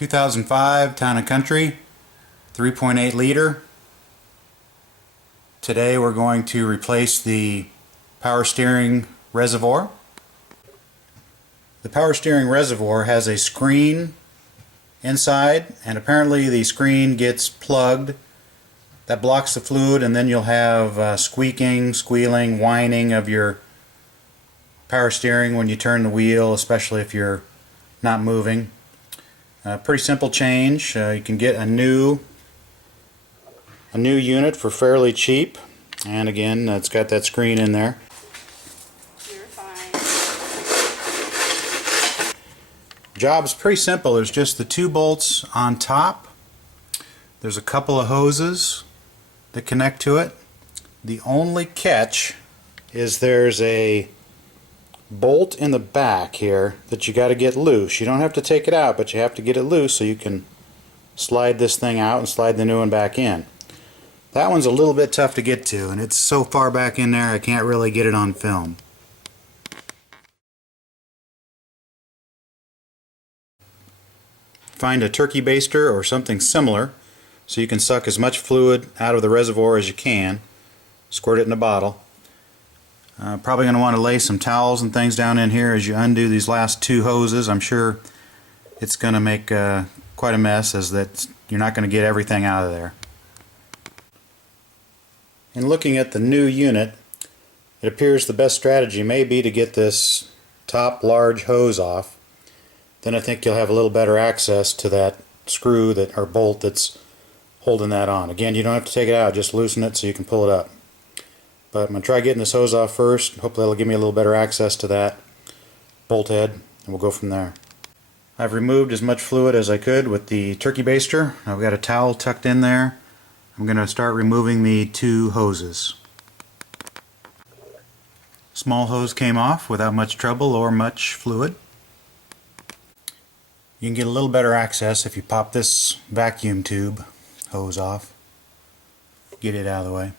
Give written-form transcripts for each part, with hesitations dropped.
2005 Town & Country 3.8 liter. Today we're going to replace the power steering reservoir. The power steering reservoir has a screen inside, and apparently the screen gets plugged. That blocks the fluid, and then you'll have squeaking, squealing, whining of your power steering when you turn the wheel, especially if you're not moving. Pretty simple change. You can get a new unit for fairly cheap, and again it's got that screen in there. You're fine. Job's pretty simple. There's just the two bolts on top. There's a couple of hoses that connect to it. The only catch is there's a bolt in the back here that you got to get loose. You don't have to take it out, but you have to get it loose so you can slide this thing out and slide the new one back in. That one's a little bit tough to get to, and it's so far back in there I can't really get it on film. Find a turkey baster or something similar so you can suck as much fluid out of the reservoir as you can. Squirt it in a bottle. Probably going to want to lay some towels and things down in here as you undo these last two hoses. I'm sure it's going to make quite a mess, as that you're not going to get everything out of there. In looking at the new unit, it appears the best strategy may be to get this top large hose off. Then I think you'll have a little better access to that screw or bolt that's holding that on. Again, you don't have to take it out, just loosen it so you can pull it up. But I'm going to try getting this hose off first. Hopefully it'll give me a little better access to that bolt head, and we'll go from there. I've removed as much fluid as I could with the turkey baster. I've got a towel tucked in there. I'm going to start removing the two hoses. Small hose came off without much trouble or much fluid. You can get a little better access if you pop this vacuum tube hose off. Get it out of the way.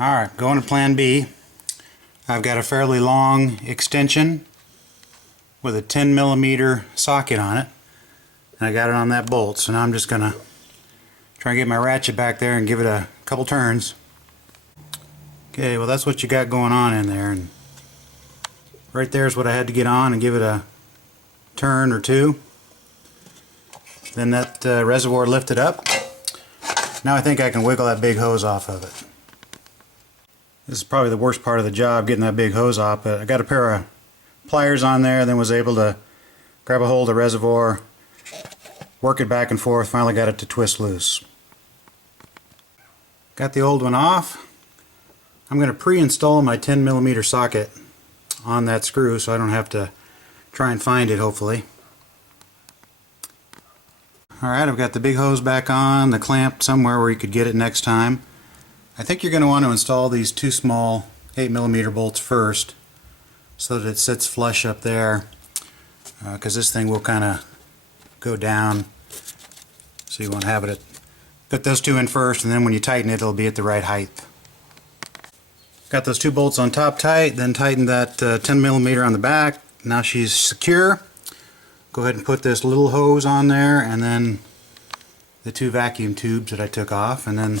Alright, going to plan B. I've got a fairly long extension with a 10mm socket on it, and I got it on that bolt, so now I'm just going to try and get my ratchet back there and give it a couple turns. Okay, well that's what you got going on in there, and right there is what I had to get on and give it a turn or two. Then that reservoir lifted up. Now I think I can wiggle that big hose off of it. This is probably the worst part of the job, getting that big hose off, but I got a pair of pliers on there, then was able to grab a hold of the reservoir, work it back and forth, finally got it to twist loose. Got the old one off. I'm going to pre-install my 10mm socket on that screw so I don't have to try and find it, hopefully. Alright, I've got the big hose back on, the clamp somewhere where you could get it next time. I think you're going to want to install these two small 8mm bolts first so that it sits flush up there, because this thing will kind of go down, so you want to have it put those two in first, and then when you tighten it, it'll be at the right height. Got those two bolts on top tight, then tighten that 10mm on the back. Now she's secure. Go ahead and put this little hose on there, and then the two vacuum tubes that I took off, and then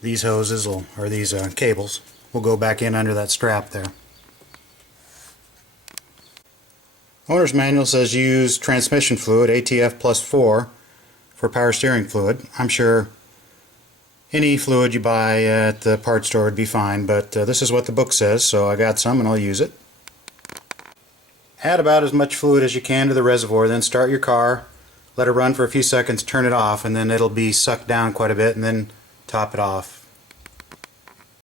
these hoses or these cables will go back in under that strap there. Owner's manual says use transmission fluid ATF +4 for power steering fluid. I'm sure any fluid you buy at the parts store would be fine, but this is what the book says, so I got some and I'll use it. Add about as much fluid as you can to the reservoir, then start your car, let it run for a few seconds, turn it off, and then it'll be sucked down quite a bit, and then top it off.